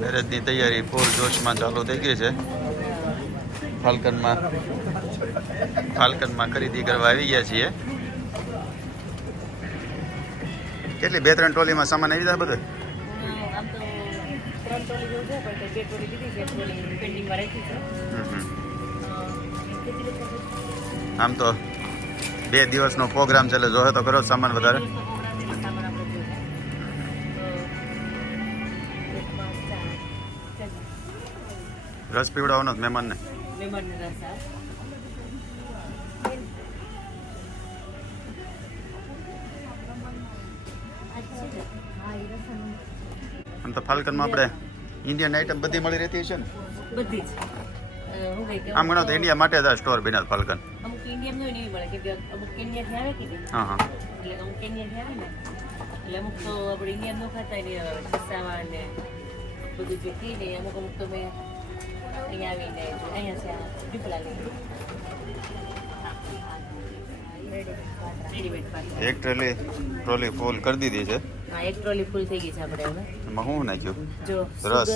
મેરેજની તૈયારી ફૂલ જોશમાં ચાલુ થઈ ગઈ છે. ફાલ્કનમાં ફાલ્કનમાં ખરીદી કરવા આવી ગયા છીએ. કેટલી બે ત્રણ ટોલીમાં સામાન આવી જાય બધો? આમ તો બે દિવસનો પ્રોગ્રામ છે એટલે જોહે તો કરો જ સામાન વધારે. રસ પીવડાવવાનો મહેમાનને. આમ તો ફાલ્કનમાં આપણે ઇન્ડિયન આઈટમ બધી મળી રહેતી છે ને? બધી જ? આમ ગણો તો ઇન્ડિયા માટે જ સ્ટોર બિનાલ ફાલ્કન. અમુક ઇન્ડિયન નહીં મળે કે અમુક કેન્યાથી આવે કે હા હા. એટલે અમુક કેન્યાથી આવે ને? એટલે અમુક તો આપણે ઇન્ડિયન નો ખાતા ને ખિસ્સામાં ને બધું જે કહી ને અમુક અમુક તો મેં અહીંયા આવીને અહીંયા પીપળા લઈ એક ટ્રોલી ટ્રોલી ફૂલ કરી દીધી છે. હા એક ટ્રોલી ફૂલ થઈ ગઈ છે આપણે હવે. એમાં શું નાખ્યું? જો રસ.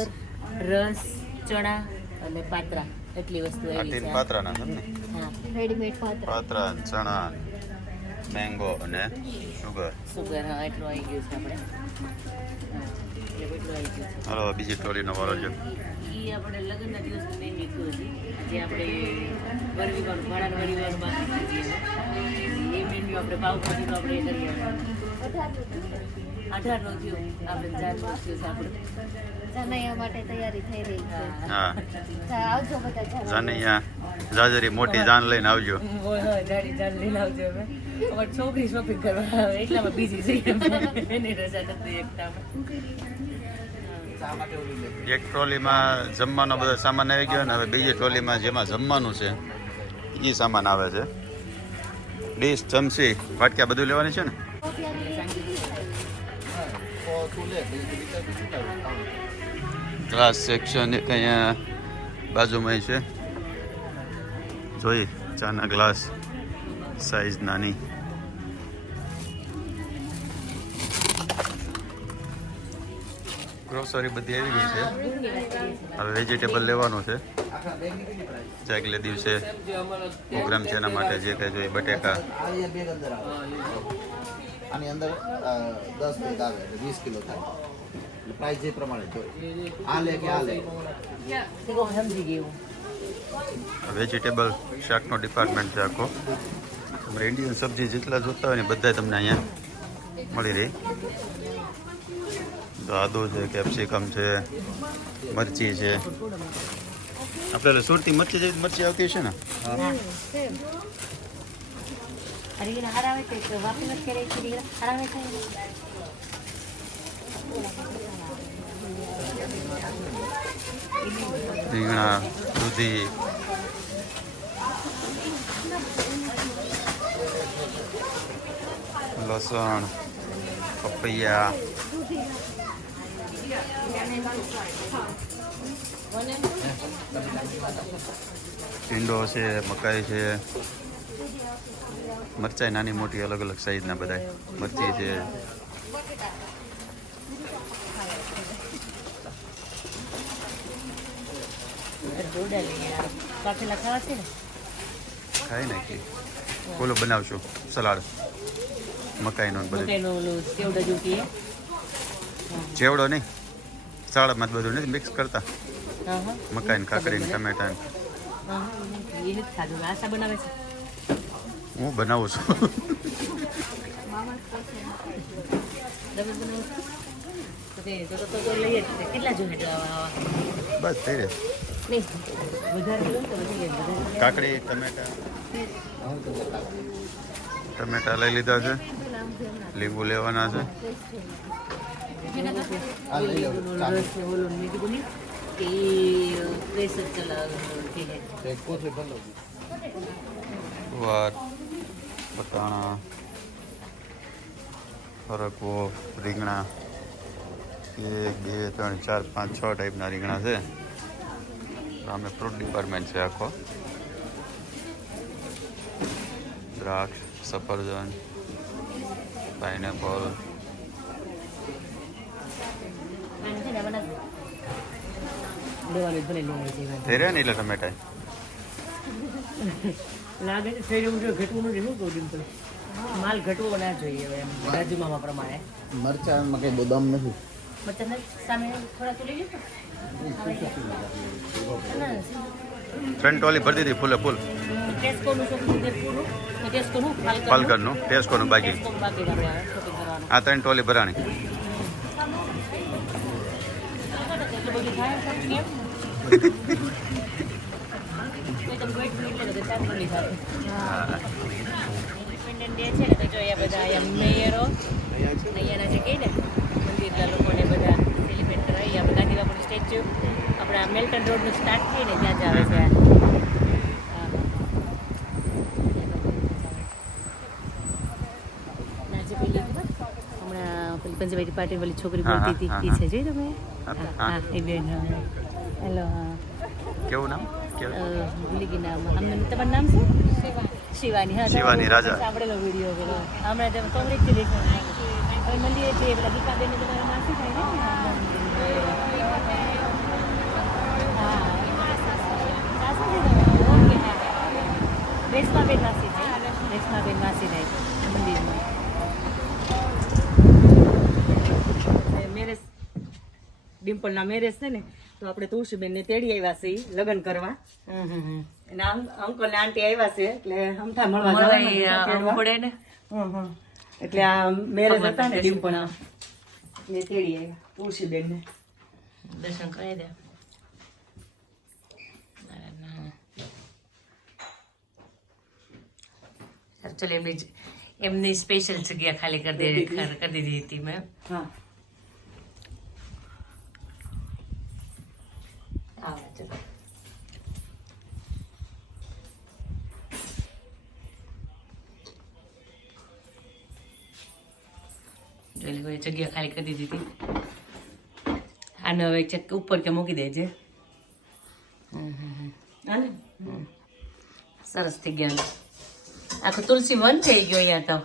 રસ ચણા અને પાત્રા. એટલી વસ્તુ આવી છે. પાત્રા ના ને? હા. રેડીમેડ પાત્ર. પાત્રા ચણા મેંગો અને શુગર સુગર હા એટલું આવી ગયું છે આપણે હાલો બીજી વારો છે. ઈ આપણે લગ્નના દિવસનું મેં નીકળ્યું છે જે આપણે વરવીવાર ભાડાના વરવીવારમાં એ મેન્યુ આપણે પાવભાજીનું આપણે એ કરીએ અઢારનો થયું આપણે ચારનો થયું છે જાનૈયા માટે તૈયારી થઈ રહી છે. હા. આવજો બધા જાનૈયા. જાજરી મોટી જાન લઈને આવજો. હોય હોય દાડી દાડી લઈને આવજો હવે. અમારી છોકરી શોપિંગ કરવા એટલામાં બીજી છે એની રજા નથી એકટામાં. એક ટ્રોલીમાં જમવાનો બધો સામાન આવી ગયો ને હવે બીજી ટ્રોલીમાં જેમાં જમવાનું છે એ સામાન આવે છે. ડીશ ચમચી વાટક્યા બધું લેવાની છે ને? ગ્લાસ સેક્શન એક અહીંયા બાજુમાં છે. જોઈ ચાના ગ્લાસ સાઈઝ નાની. ગ્રોસરી બધી આવી ગઈ છે. હવે વેજીટેબલ લેવાનું છે. આગલે દિવસે. પ્રોગ્રામ છે એના માટે જે કંઈ જોઈએ બટેકા. અંદર આની અંદર દસ બેગ આવે વીસ કિલો થાય. પ્રાઇસ જે પ્રમાણે જોઈએ આ લે કે આ લે. સમજી ગયું? વેજીટેબલ શાકનો ડિપાર્ટમેન્ટ છે આખો. તમારે ઇન્ડિયન સબ્જી જેટલા જોતા હોય ને બધા તમને અહીંયા મળી રહી. તો આદુ છે, કેપ્સિકમ છે, મરચી છે. આપણે સુરતી મરચી જેવી મરચી આવતી છે ને? રીંગણા દૂધી લસણ, પપૈયા. ભીંડો છે, મકાઈ છે. મરચાઈ નાની મોટી અલગ અલગ સાઈઝના બધા મરચી છે. કાપેલા ખાવા છે ને? ખાઈ નાખી બોલો બનાવશો. સલાડ. મકાઈનો બધું. ચેવડો નહીં. સલાડમાં બધું નથી મિક્સ કરતા. મકાઈ ને કાકડી ટમેટા ને. હા બનાવે છે? બસ થઈ રહે કાકડી, ટમેટા. ટમેટા લઈ લીધા છે. લીંબુ લેવાના છે. બટાણા હરકવો રીંગણા. એક, બે, ત્રણ, ચાર, પાંચ, છ ટાઈપના રીંગણા છે. અમે ફ્રૂટ ડિપાર્ટમેન્ટ છે આખો. દ્રાક્ષ સફરજન પાઇનેપલ છે ને એટલે ટમેટા લાગે છે ઘટવું નથી શું કહું માલ ઘટવો ના જોઈએ હવે એમ પ્રમાણે. મરચાંમાં કઈ બદામ નથી? મતલબ સામે થોડા તો લઈ જતો ફ્રન્ટ ટોલી ભરી દીધી ફૂલે ફૂલ. પાલકરનું ટેસ્કોનું બાકી. આ ત્રણ ટોલી ભરાણી. ઇન્ડિપેન્ડન્ટ ડે છે ને તો જો બધા અહીંયા મેયરો અહીંયાના જે કહે ને મંદિરના લોકોને બધા સેલિબ્રેટ કરવા. અહીંયા ગાંધી બાપુનું સ્ટેચ્યુ આપણા મેલ્ટન રોડનું સ્ટાર્ટ થઈને ત્યાં જ આવે છે. પંજાબી પાટીલ વાળી છોકરી બોલતી હતી. છે જોઈ તમે? હા, એ બેન હેલો કેવું નામ? ભૂલી ગઈ નામ. આમ તમારું નામ શું? શિવાની. હા શિવાની રાજા. સાંભળેલો વીડિયો હમણાં તમે કોંગ્રેચ્યુલેશન હવે જે દીપાબેન તમારા માસી થાય ને? હા. સાસુ છે તમારા? ઓકે, હા. રેશમાબેન માસી થાય રેશમાબેન માસી થાય મંદિરમાં. મેરેજ ડિમ્પલના મેરેજ છે ને તો આપણે તુલસીબેનને તેડી આવ્યા છે ઈ લગ્ન કરવા. અને અંકલ ને આંટી આવ્યા છે એટલે અમથા મળવા હતા તેડવા. હમ, હમ. એટલે આ મેરેજ હતા ને ડિમ્પલના ને તેડી આવ્યા તુલસીબેન ને દર્શન કરાવી દે. ચલો એમની એમની સ્પેશિયલ જગ્યા ખાલી કરી દીધી કરી દીધી હતી મેં. હા. જોઈ લે જગ્યા ખાલી કરી દીધી હતી. આને હવે ચેક ઉપર કે મૂકી દેજે. સરસ થઈ ગયા. આખો તુલસી વન થઈ ગયો અહીંયા તો.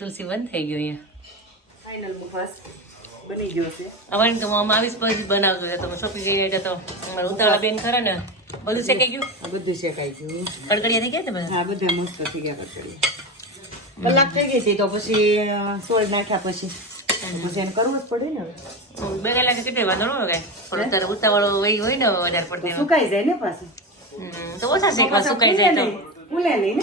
તુલસી વન થઈ ગયો અહીંયા. ફાઇનલ બની ગયો છે. તો હું આવીશ પછી બનાવજો તો તમે શોપિંગ કરી એટલે તો અમારા બેન ખરા ને? બધું શેકાઈ ગયું? બધું શેકાઈ ગયું. કડકડિયા થઈ ગયા બધા હા બધા મસ્ત થઈ ગયા કચડી કલાક થઈ ગઈ હતી તો પછી સોય સોળ નાખ્યા પછી. પછી કરવું જ પડે ને હવે. બે કલાકે કેટલી વાંધો ન પણ અત્યારે ઉતાવળો વહી હોય ને વધારે પડતી સુકાઈ જાય ને પાછી. તો ઓછા શેકવા સુકાઈ જાય તો. ફૂલે નહીં ને.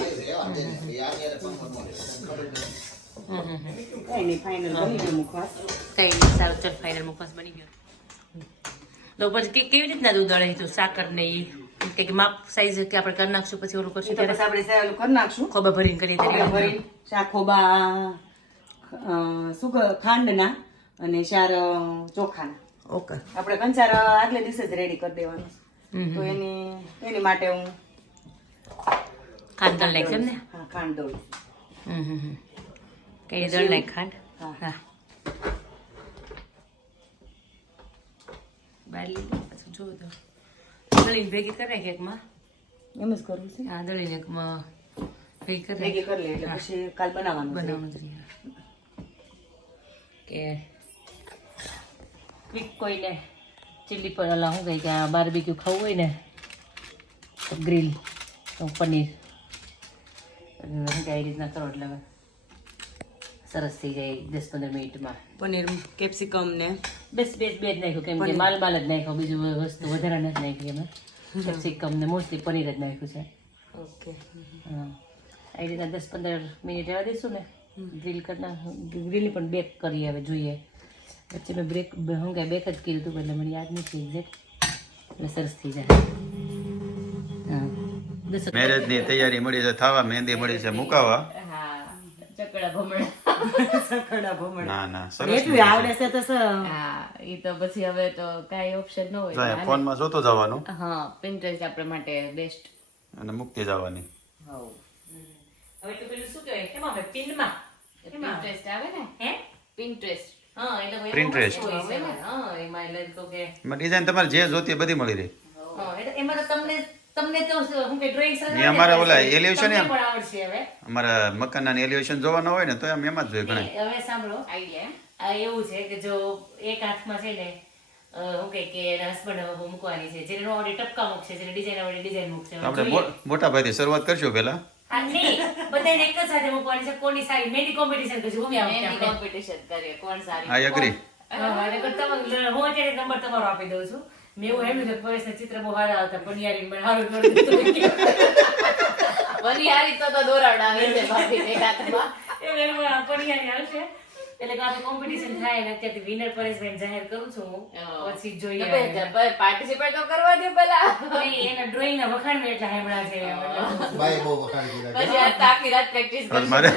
કઈ સારું ચાલ ફાઇનલ મુખવાસ બની ગયો. તો પછી કે- કેવી રીતના દૂધ દળે તું? સાકર ને ઈ? કે માપ સાઈઝ કે આપણે કરી નાખશું પછી ઓલું કરશું ત્યારે આપણે ઓલું કરી નાખશું. ખોબા ભરીને કરીએ ત્યારે ભરી શાખોબા અ, શું ખાંડના અને શાર ચોખાના. ઓકે. આપણે કંચાર આગલે દિવસે જ રેડી કરી દેવાનું. તો એની એની માટે હું ખાંડ દળ છે ને હા ખાંડ દઉં હમ હમ. કઈ દળ નાખ ખાંડ? હા. હા. બાર લીધી? પાછું જોઉં તો. દળીને ભેગી કરે કેકમાં એમ જ કરવું છે. આ દળીને એકમાં ભેગી કરે. ભેગી કરી લે એટલે પછી કાલ બનાવવાનું. બનાવવાનું કે ક્વિક કોઈને ચીલી પર ઓલા શું કહે કે આ બારબીક્યુ ખાવું હોય ને તો ગ્રીલ તો પનીર. શું કે આવી રીતના કરો એટલે સરસ થઈ જાય દસ પંદર મિનિટમાં. પનીર કેપ્સિકમ ને બસ બે બે જ નાખ્યું કેમ કે માલ માલ જ નાખ્યો બીજું વસ્તુ વધારે નથી નાખી એમાં. કેપ્સિકમ ને મોસ્ટલી પનીર જ નાખ્યું છે. ઓકે. હા. આવી રીતના દસ પંદર મિનિટ રહેવા દઈશું ને. ગ્રીલ કરતા ગ્રીલ પણ બેક કરીએ હવે જોઈએ. વચ્ચે મેં બ્રેક હું કાંઈ બેક જ કર્યું હતું એટલે મને યાદ નથી એક્ઝેક્ટ એટલે સરસ થઈ જાય. મેરેજની તૈયારી મળી છે થવા મહેંદી મળી છે મુકાવા. ચકડા ભમણા. સખડા ભમણ. ના ના સરસ એટલું આવડે છે તો હા એ તો પછી હવે તો કાંઈ ઓપ્શન ન હોય. જાય ફોનમાં જોતો જવાનું. હા પિન્ટરેસ્ટ આપણા માટે બેસ્ટ અને મુક્તિ જવાની. હવે. તો પેલું શું કહેવાય? કેમાં આવે? આવે? ને? હે? પિન્ટરેસ્ટ હા એટલે Pinterest. હા એમાં એટલે તો કે ડિઝાઇન તમારે જે જોતી એ બધી મળી રહી. હા, એટલે એમાં તો તમને તમને તો હું કે ડ્રોઈંગ એ અમારા ઓલા એલિવેશન એમ. પણ આવડશે હવે. અમારા મકાનના એલિવેશન જોવાના હોય ને તો એમ એમ જ જોઈએ ઘણા. હવે સાંભળો. આઈડિયા આ એવું છે કે જો એક હાથમાં છે ને હું કે કે એના હસબન્ડ મૂકવાની છે. જેને નો આવડે ટપકા મૂકશે જેને ડિઝાઇન આવડે ડિઝાઇન મૂકશે. આપણે મોટા ભાઈથી શરૂઆત કરશું પહેલા. હા, બધાને એક જ સાથે મૂકવાની છે. કોની સારી? મહેંદી કોમ્પિટિશન કરશું. કોમ્પિટિશન કરીએ. કોણ સારી? આઈ અગ્રી હા, એટલે હું અત્યારે નંબર તમારો આપી દઉં છું. મેં એવું એમ કે પરેશના ચિત્ર બહુ સારા આવતા પનિયારી મને સારું કરી દીધું વનિહારી તો તો દોરાવડાવે છે ભાભી ને હાથમાં. એટલે એમાં પનિયારી આવશે એટલે કે આપણે કોમ્પિટિશન થાય ને અત્યારથી વિનર પરેશભાઈ જાહેર કરું છું હું. પછી જોઈએ પાર્ટિસિપેટ તો કરવા દે પેલા. એના ડ્રોઈંગ ના વખાણ મેં એટલા સાંભળ્યા છે. ભાઈ બહુ વખાણ કર્યા પછી આ તો આખી રાત પ્રેક્ટિસ કરી. મારે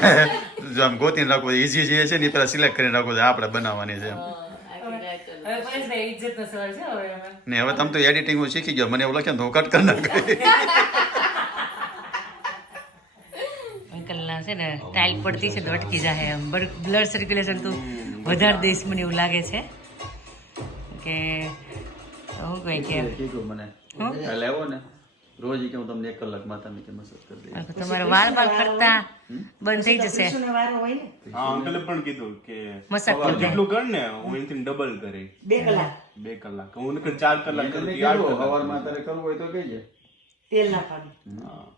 જો આમ ગોતી નાખો ઈઝી જે છે ને પેલા સિલેક્ટ કરી નાખો છે આપણે બનાવવાની છે એમ. હવે પરેશભાઈ ઇજ્જતનો સવાલ છે હવે એમાં. ને હવે તમે તો એડિટિંગ હું શીખી ગયો. મને એવું લખે તો હું કટ કરી નાખ. અંકલના છે ને ટાઈલ પડતી છે તો અટકી જાય એમ. બ્લડ સર્ક્યુલેશન તો વધારે દેશ મને એવું લાગે છે. કે હું કહે કે? આવો ને. રોજ કે હું તમને એક કલાક માતાની કે મસાજ કરી દઈશ. તમારે વાળ વાળ કરતા બંધ થઈ જશે. કૃષ્ણનો વારો હોય ને? હા અંકલે પણ કીધું કે મસાજ સવાર જેટલું કર ને હું એનથી ડબલ કરે. બે કલાક. બે કલાક. હું નકર ચાર કલાક કલાક સવારમાં તારે કરવું હોય તો કહેજે તેલ નાખવાનું હા.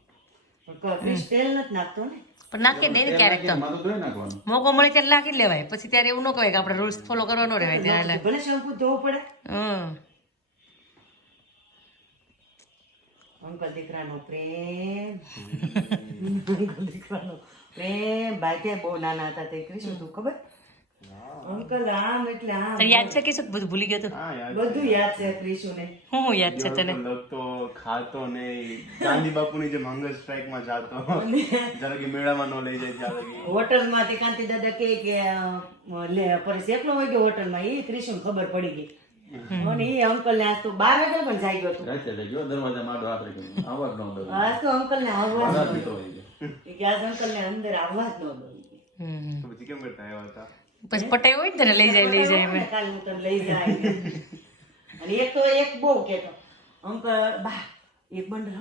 ક્રિશ તેલ નથી નાખતો ને? પણ નાખી દે ને ક્યારેક તો. મોકો મળે ત્યારે નાખી લેવાય. પછી ત્યારે એવું ન કહેવાય કે આપણે રૂલ્સ ફોલો કરવા ન રહેવાય ભલે શેમ્પુ ધોવું પડે. હમ. અંકલ દીકરાનો પ્રેમ. અંકલ દીકરાનો પ્રેમ. ભાઈ કે બહુ નાના હતા તે કૃષ્ણ તું ખબર? અંકલ આમ એટલે આમ. યાદ છે કે શું? બધું ભૂલી ગયો તું. બધું યાદ છે ક્રિશુને હું હું યાદ છે તને. લગતો ખાતો નહીં. ગાંધી બાપુની જે હંગર સ્ટ્રાઇકમાં જાતો જ્યારે કે મેળામાં ન લઈ જાય ત્યારે કે હોટલમાં કાંતિ દાદા કે લે એકલો હોય ગયો હોટલમાં? એ ક્રિશુને ખબર પડી ગઈ. એ અંકલ ને આજ તો બાર વાગે પણ જાઈ ગયો રાતે જો દરવાજા માડો આપણે કહ્યું ન દો આજ તો અંકલ ને આવવા ન દો. કે. આજ અંકલ ને અંદર આવવા જ ન દો તો પછી કેમ કરતા આવ્યા હતા? પછી પટાઈ હોય ને લઈ જાય લઈ જાય એમ. કાલ હું તને લઈ જાય. અને એક તો એક બહુ કેતો અંકલ બા એક બંડલ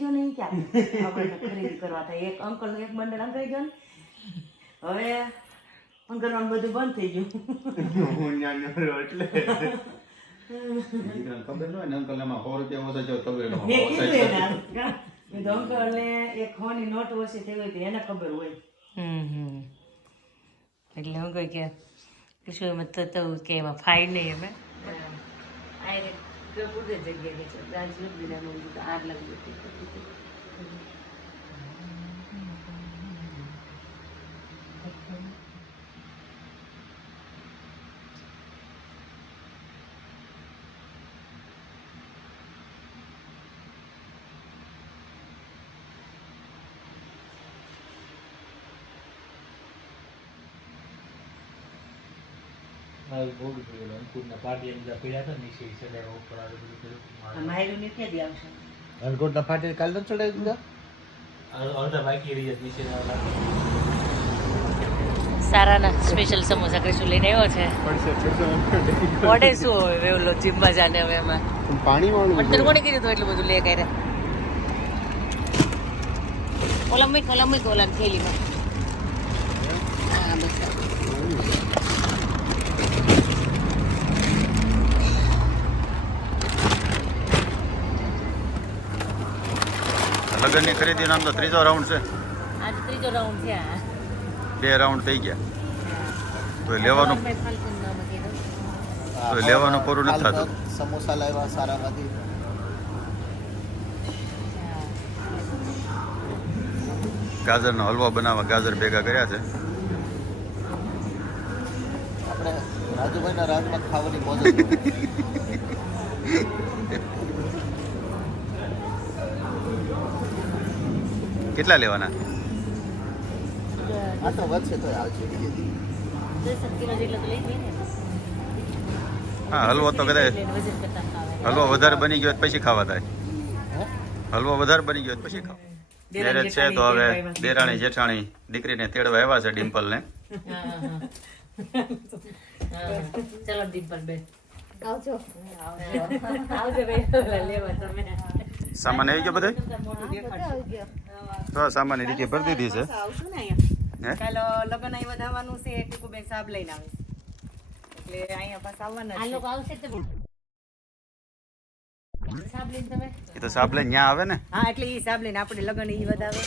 ગયો નહીં ક્યાં? આપણને ખરીદી કરવા થાય એક અંકલનું એક બંડલ અંગ્રેજો ગયો ને હવે બધું બંધ થઈ ગયું. હું ન્યાનો રહ્યો એટલે. ખબર ન હોય ને અંકલ એમાં સો રૂપિયા ઓછા છે ખબર મેં કીધું એને મેં કીધું અંકલ ને એક હોની નોટ ઓછી થઈ હોય તો એને ખબર હોય. હમ હમ. એટલે હું કહું કે કશું શું એમાં તો તો કે એમાં ફાઈ નહીં એમ જગ્યા છે. રાજયોગ દિનામાં આગ લાગી હતી દી આવશે. અનકોટના ફાટે કાલ ન ચડાવી દીધા? સારાના સ્પેશિયલ સમોસા કશું લઈને આવ્યો છે? વડે શું હોય વેવલો જીમમાં જાને હવે એમાં? પાણી વાળું પણ કોને કીધું હતું એટલું બધું લે કરે ઓલા મૂક ઓલા મૂક ઓલા થેલીમાં. હા બસ. લગ્નની ખરીદીનો આમ તો ત્રીજો રાઉન્ડ છે. આજ ત્રીજો રાઉન્ડ છે બે રાઉન્ડ થઈ ગયા. તો લેવાનું નામ તો લેવાનું પૂરું નથી થતું. સમોસા લાવ્યા સારામાંથી ગાજરનો હલવો બનાવવા ગાજર ભેગા કર્યા છે. આપણે રાજુભાઈના રાજમાં ખાવાની મોજ જ હોય. કેટલા લેવાના? આ તો વધશે તો આવશે ને હા હલવો તો કદાચ હલવો વધારે બની ગયો પછી ખાવા થાય. હલવો વધારે બની ગયો પછી ખાવા. મેરેજ છે તો હવે દેરાણી જેઠાણી દીકરીને તેડવા આવ્યા છે હા હા ચલો ડિમ્પલ બેન. આવજો. આવજો લેવા તમે. સામાન આવી ગયો બધે તો સામાન રીતે ભરી દીધી છે. હે? કાલો લગન આવ્યા જવાનું આવે એટલે અહીંયા પાસ આવવાના આ લોકો આવશે તો એ તો તમે? એ તો સાબલીન ન્યા આવે ને? હા એટલે ઈ લઈને આપણે લગન એ વધાવે.